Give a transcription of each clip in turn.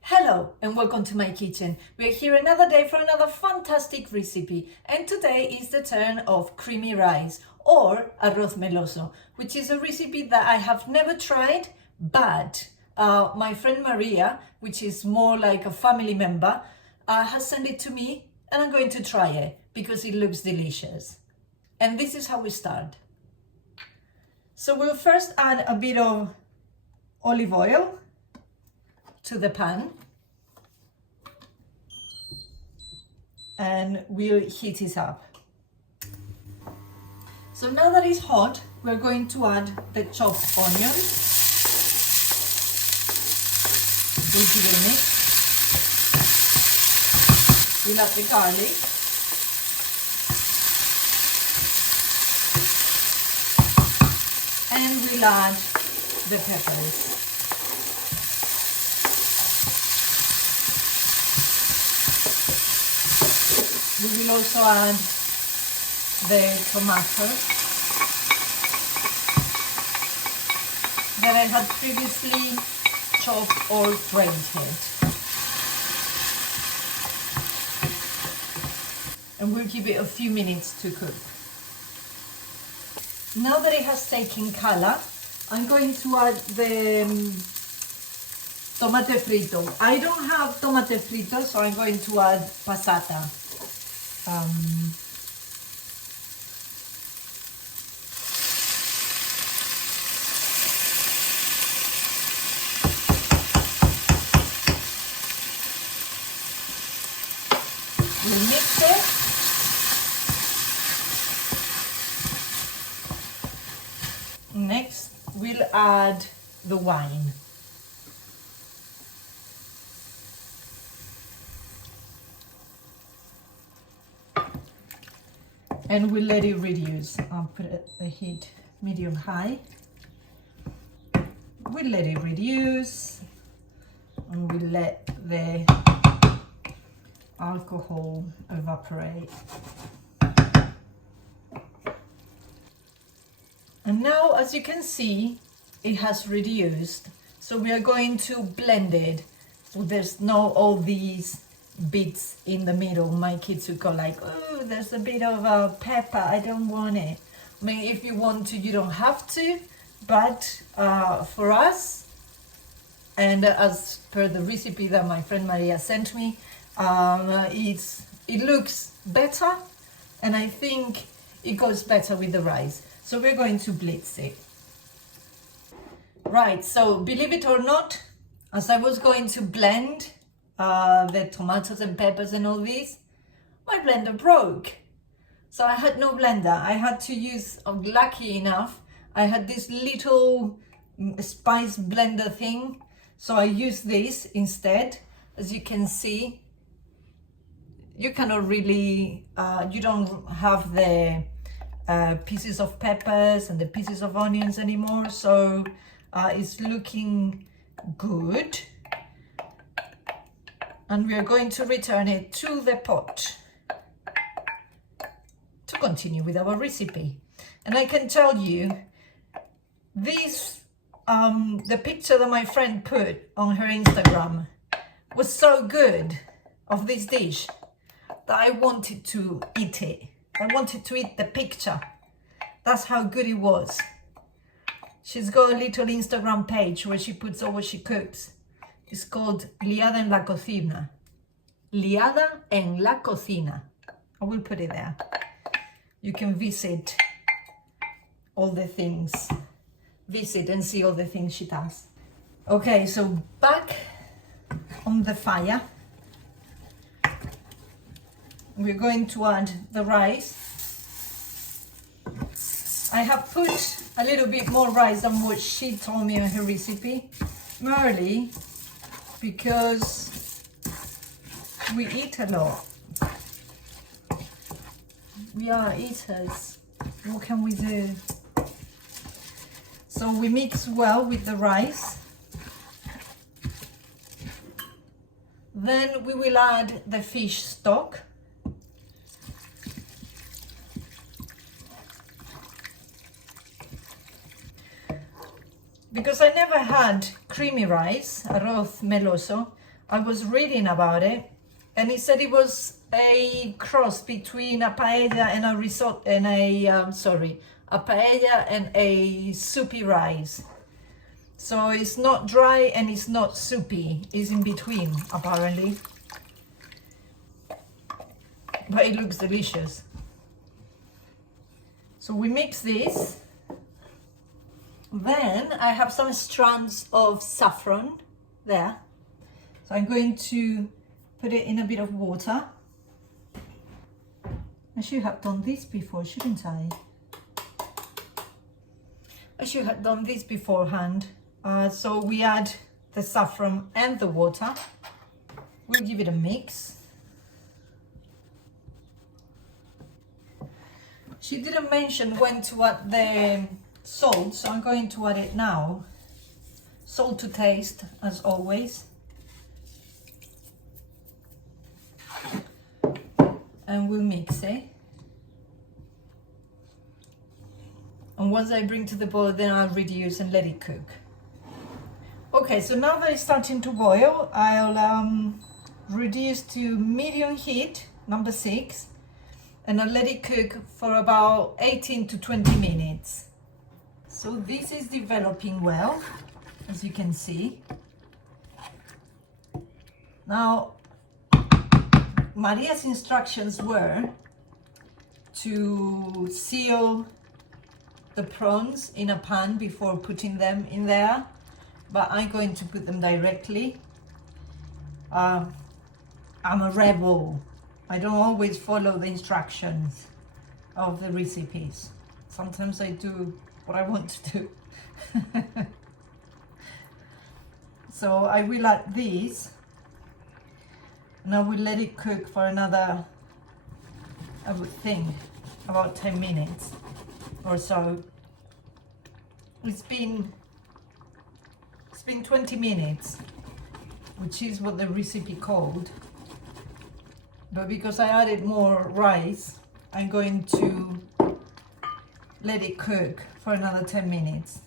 Hello and welcome to my kitchen. We're here another day for another fantastic recipe, and today is the turn of creamy rice or arroz meloso, which is a recipe that I have never tried, but my friend Maria, which is more like a family member, has sent it to me, and I'm going to try it because it looks delicious. And this is how we start. So we'll first add a bit of olive oil to the pan, and we'll heat it up. So now that it's hot, we're going to add the chopped onion. We'll give it a mix. We'll add the garlic. And we'll add the peppers. We will also add the tomatoes that I had previously chopped or grated. And we'll give it a few minutes to cook. Now that it has taken color, I'm going to add the tomate frito. I don't have tomate frito, so I'm going to add passata. We'll mix it. Next, we'll add the wine. And we'll let it reduce. I'll put the heat medium high. We'll let it reduce, and we'll let the alcohol evaporate. And now, as you can see, it has reduced. So we are going to blend it. So there's no all these bits in the middle. My kids would go like, oh, there's a bit of pepper, I don't want it. I mean, if you want to, you don't have to, but for us, and as per the recipe that my friend Maria sent me, it looks better, and I think it goes better with the rice. So we're going to blitz it. Right, so believe it or not, as I was going to blend the tomatoes and peppers and all this, my blender broke. So I had no blender. I had to use, lucky enough, I had this little spice blender thing. So I used this instead. As you can see, you cannot really, you don't have the pieces of peppers and the pieces of onions anymore. So it's looking good. And we are going to return it to the pot to continue with our recipe. And I can tell you, this, the picture that my friend put on her Instagram was so good of this dish that I wanted to eat it. I wanted to eat the picture. That's how good it was. She's got a little Instagram page where she puts all what she cooks. It's called Liada en la Cocina. Liada en la Cocina. I will put it there. You can visit all the things. Visit and see all the things she does. Okay, so back on the fire. We're going to add the rice. I have put a little bit more rice than what she told me in her recipe, merely because we eat a lot. We are eaters. What can we do? So we mix well with the rice. Then we will add the fish stock. Because I never had creamy rice, arroz meloso, I was reading about it, and it said it was a cross between a paella and a risotto and a paella and a soupy rice. So it's not dry and it's not soupy. It's in between, apparently. But it looks delicious. So we mix this. Then I have some strands of saffron there. So I'm going to put it in a bit of water. I should have done this before, shouldn't I? I should have done this beforehand. So we add the saffron and the water. We'll give it a mix. She didn't mention when to add the salt, so I'm going to add it now. Salt to taste, as always. And we'll mix it. And once I bring to the boil, then I'll reduce and let it cook. Okay, so now that it's starting to boil, I'll reduce to medium heat, number 6, and I'll let it cook for about 18 to 20 minutes. So this is developing well, as you can see. Now, Maria's instructions were to seal the prawns in a pan before putting them in there, but I'm going to put them directly. I'm a rebel. I don't always follow the instructions of the recipes. Sometimes I do what I want to do. So I will add these, and I will let it cook for another, I would think, about 10 minutes or so. It's been 20 minutes, which is what the recipe called. But because I added more rice, I'm going to let it cook for another 10 minutes.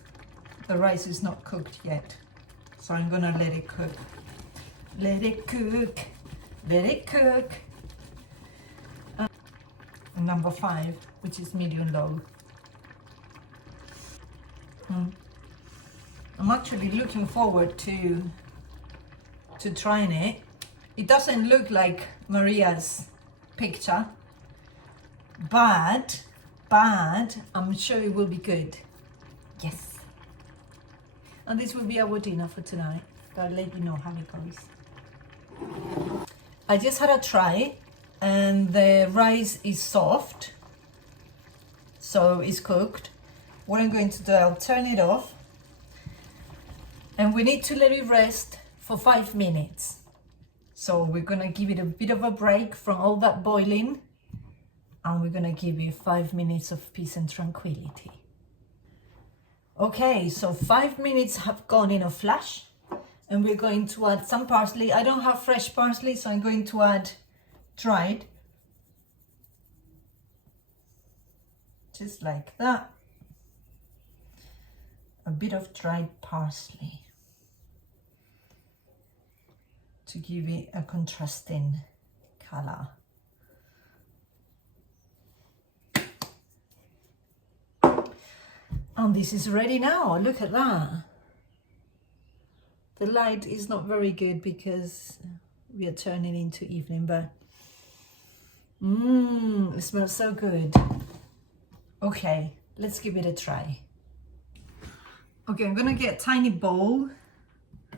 The rice is not cooked yet, so I'm gonna let it cook. Let it cook, let it cook. And number 5, which is medium low. I'm actually looking forward to trying it. It doesn't look like Maria's picture, but I'm sure it will be good. Yes. And this will be our dinner for tonight. I'll let you know how it goes. I just had a try, and the rice is soft, so it's cooked. What I'm going to do, I'll turn it off, and we need to let it rest for 5 minutes. So we're gonna give it a bit of a break from all that boiling, and we're gonna give it 5 minutes of peace and tranquility. Okay, so 5 minutes have gone in a flash, and we're going to add some parsley. I don't have fresh parsley, so I'm going to add dried. Just like that. A bit of dried parsley to give it a contrasting color. And this is ready now. Look at that. The light is not very good because we are turning into evening, but it smells so good. Okay, let's give it a try. Okay, I'm gonna get a tiny bowl.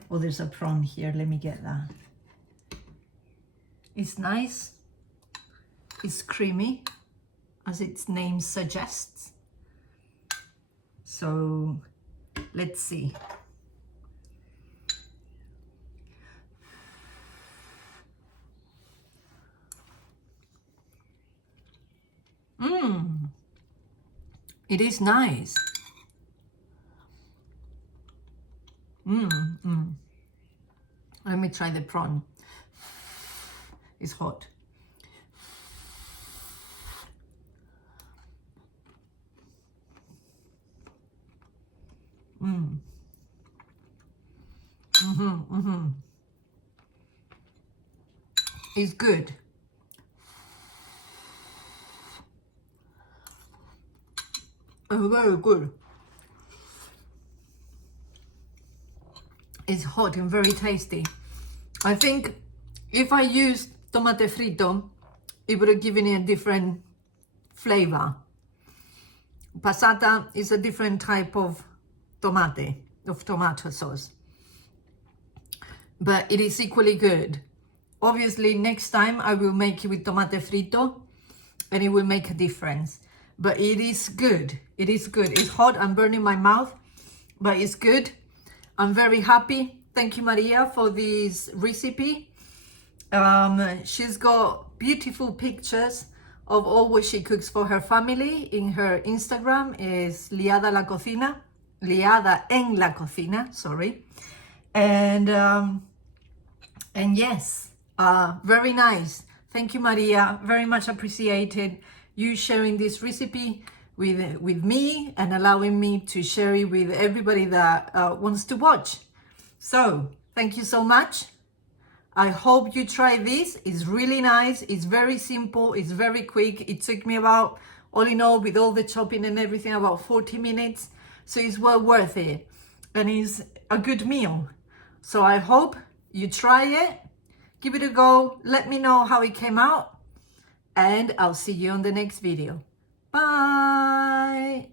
Oh, there's a prawn here. Let me get that. It's nice. It's creamy, as its name suggests. So let's see. It is nice. Let me try the prawn. It's hot. is good. Very good. It's hot and very tasty. I think if I used tomate frito, it would have given it a different flavor. Passata is a different type of tomato sauce. But it is equally good. Obviously, next time I will make it with tomate frito and it will make a difference. But it is good. It is good. It's hot. I'm burning my mouth, but it's good. I'm very happy. Thank you, Maria, for this recipe. She's got beautiful pictures of all what she cooks for her family. In her Instagram is Liada en la cocina, sorry. And yes, very nice. Thank you, Maria. Very much appreciated you sharing this recipe with me and allowing me to share it with everybody that wants to watch. So thank you so much. I hope you try this. It's really nice. It's very simple. It's very quick. It took me about, all in all, with all the chopping and everything, about 40 minutes. So it's well worth it. And it's a good meal. So I hope you try it. Give it a go. Let me know how it came out. And I'll see you on the next video. Bye.